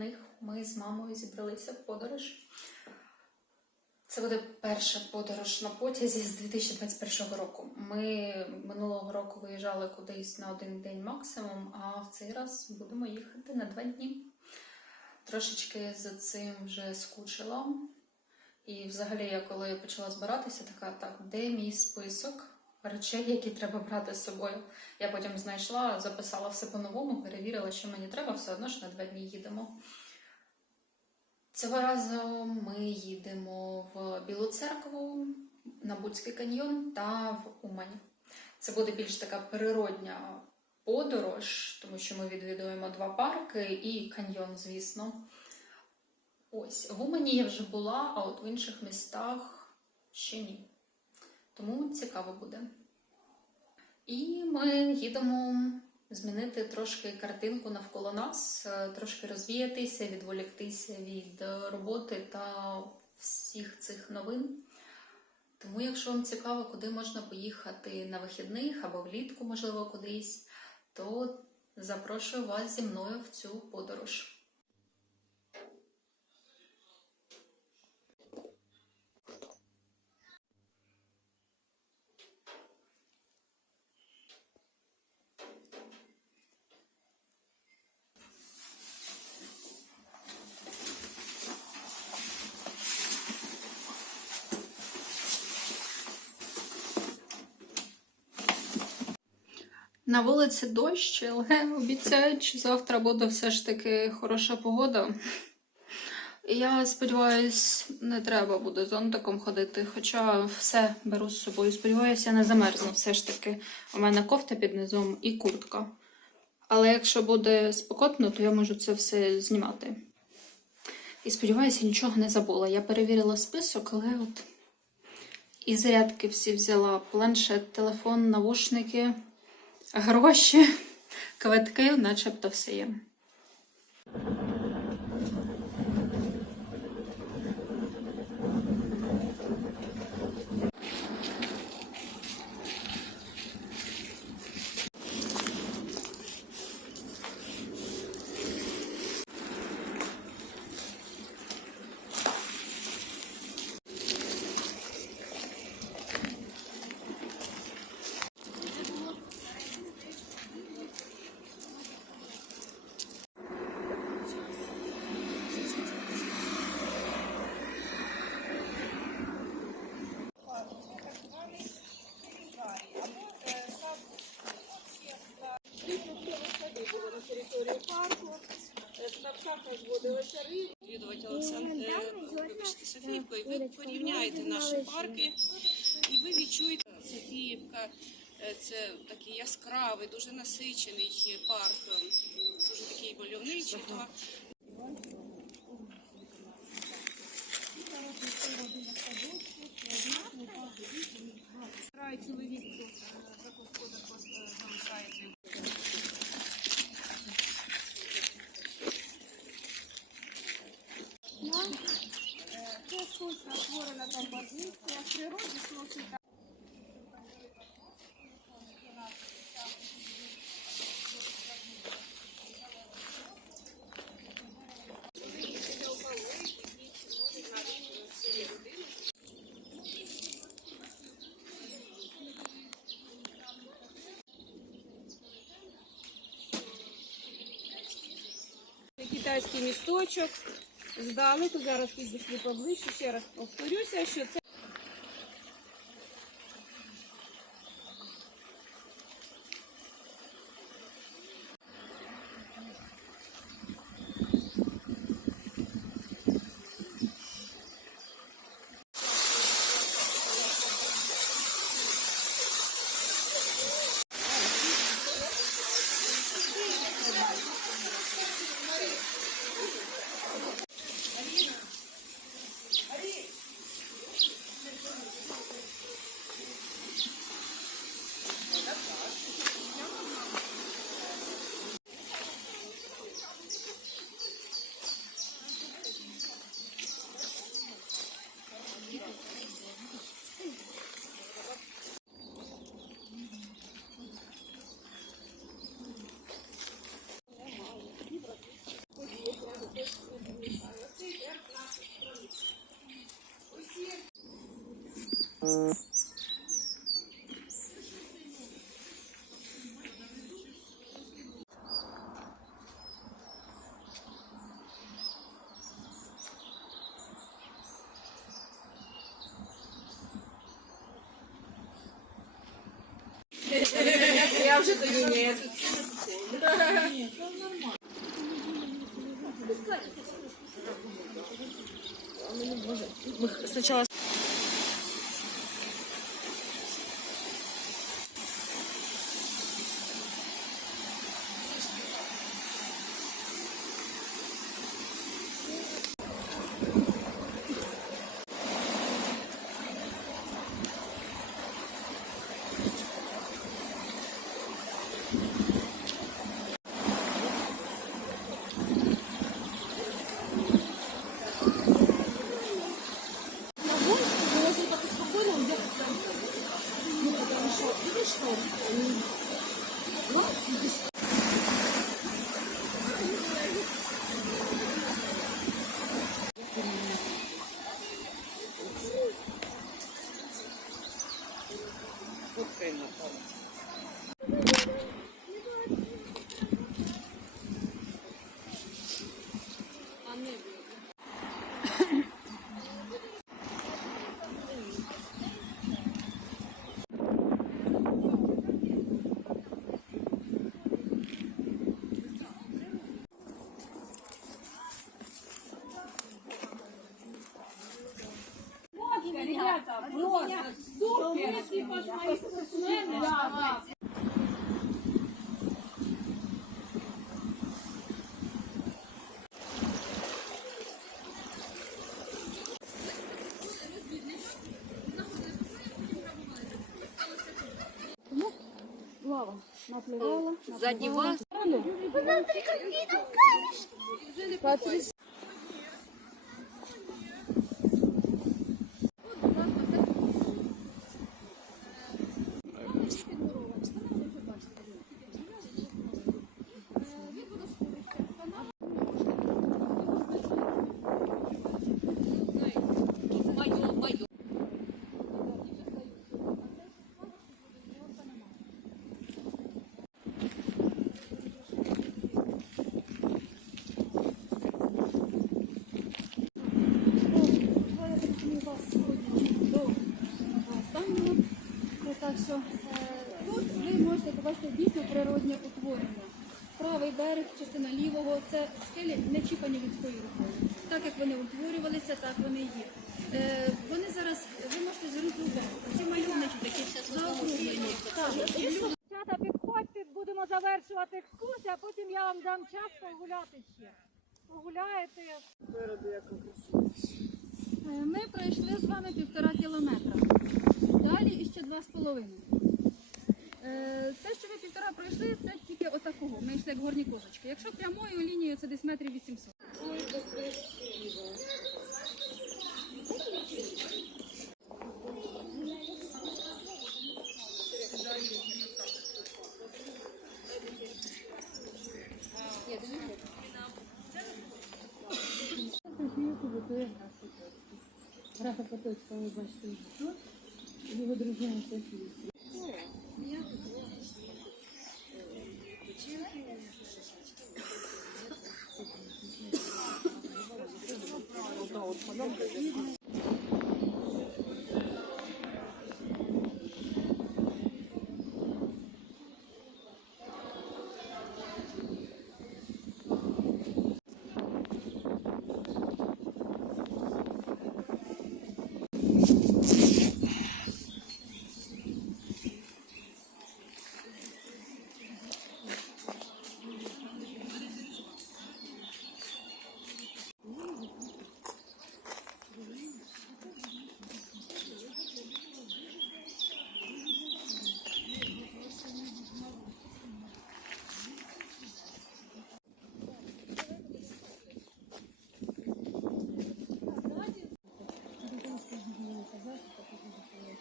вихідних ми з мамою зібралися в подорож. Це буде перша подорож на потязі з 2021 року. Ми минулого року виїжджали кудись на один день максимум, а в цей раз будемо їхати на два дні. Трошечки за цим вже скучила. І взагалі, я коли почала збиратися, така так, де мій список речей, які треба брати з собою. Я потім знайшла, записала все по-новому, перевірила, що мені треба, все одно ж на два дні їдемо. Цього разу ми їдемо в Білу церкву, на Буцький каньйон та в Умань. Це буде більш така природня подорож, тому що ми відвідуємо два парки і каньйон, звісно. Ось, в Умані я вже була, а от в інших містах ще ні. Тому цікаво буде. І ми їдемо змінити трошки картинку навколо нас, е, трошки розвіятися, відволіктися від роботи та всіх цих новин. Тому, якщо вам цікаво, куди можна поїхати на вихідних або влітку, можливо, кудись, то запрошую вас зі мною в цю подорож. На вулиці дощ, але обіцяють, що завтра буде все ж таки хороша погода. Я сподіваюсь, не треба буде зонтиком ходити, хоча все беру з собою. Сподіваюся, я не замерзну все ж таки. У мене кофта під низом і куртка. Але якщо буде спекотно, то я можу це все знімати. І сподіваюся, нічого не забула. Я перевірила список, але от і зарядки всі взяла: планшет, телефон, навушники гроші, квитки, начебто все є. на території парку. Е, В ставках розводилися риби. Відвідувати Олександр, е, вибачте, Софіївку, і ви порівняєте наші парки, і ви відчуєте Софіївка. е, Це такий яскравий, дуже насичений парк, е, дуже такий мальовничий. то чоловік тут, е, за господар е, залишається. Це штучно створена композиція, в природі слухайте. Китайський місточок. Здалеку зараз підійшли поближче. Ще раз повторюся, що це Лава вас Задні вас. камешки. останнього. Е, Так що е, тут ви можете побачити дійсно природнє утворення. Правий берег, частина лівого це скелі не чіпані людською рукою. Так як вони утворювалися, так вони є. Е, вони зараз, ви можете звернути увагу, ці мальовничі такі заокруглені. Так, Дівчата, підходьте, будемо завершувати екскурсію, а потім я вам дам час погуляти ще. Погуляєте. Е, Ми пройшли з вами півтора кілометра. Далі іще два з половиною. Е, Те, що ви півтора пройшли, це йшли як горні козочки. Якщо прямою лінією, це десь метрів 800. Графа Потоцька, ви бачите. Його дружина Софія.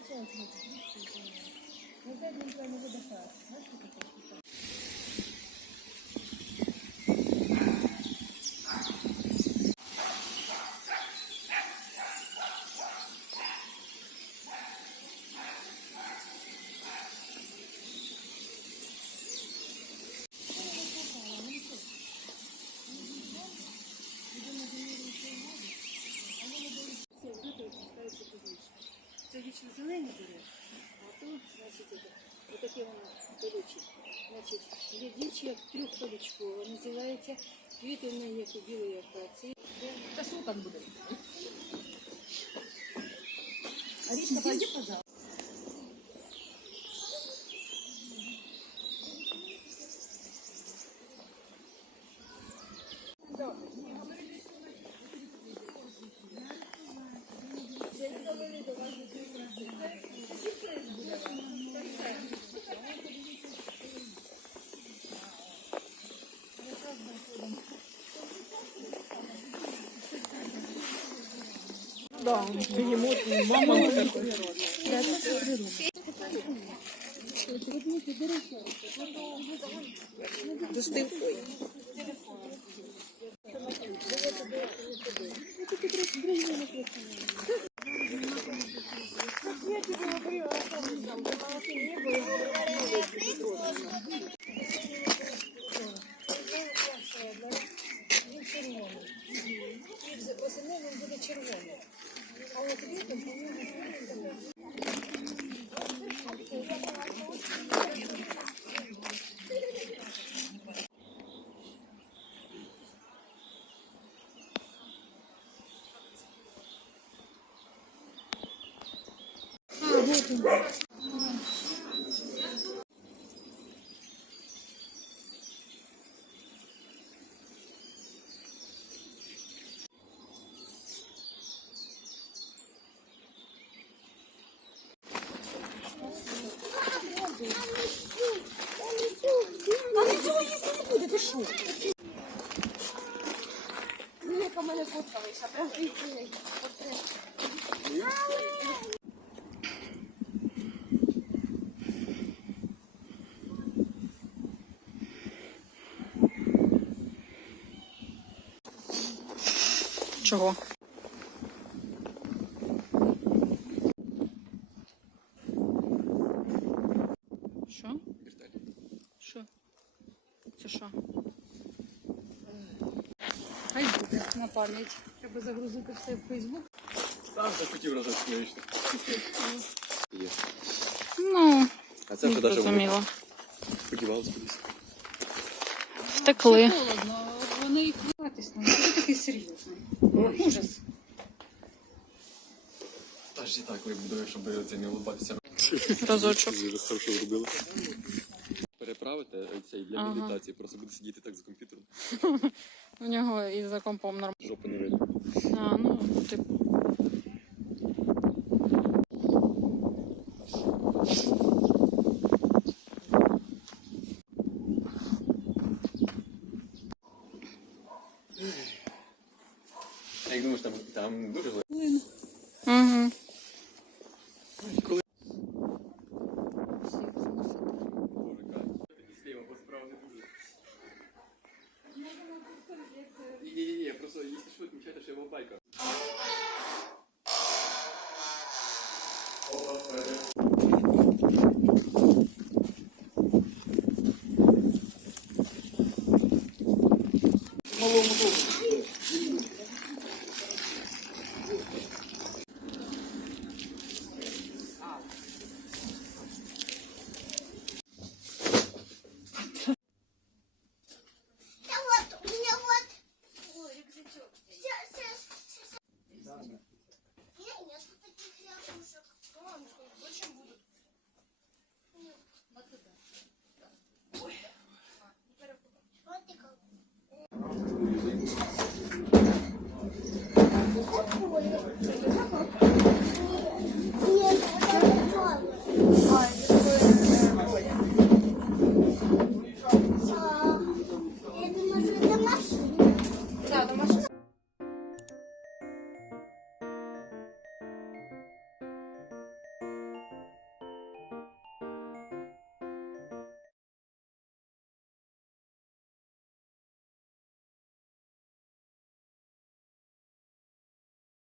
Вот это не выдавается. обычно зелень берет, а тут, значит, это, вот такие воно колючі. Значить, глядячи трьохполічкова називається. Квіти в неї як у білої акації. Та султан буде. Аришка, пойди, пожалуйста. Да, ты не можешь, мама Яка мене фоткалися, прям прийти. Чого? Що? Що? Це що? Хай буде на пам'ять. Треба загрузити все в Фейсбук. Сам захотів разом смієшся. Ну, А це вже навіть зрозуміло. сподівалися кудись. Втекли. Вони їх хватись нам. Ти такий серйозний. Ужас. Та ж і так вибудую, щоб це не улыбатися. Разочок. Дуже хорошо зробили. Переправити цей для Ага. медитації, просто буде сидіти так за комп'ютером. У нього і за компом нормально. Жопу не видно. А, ну, типу.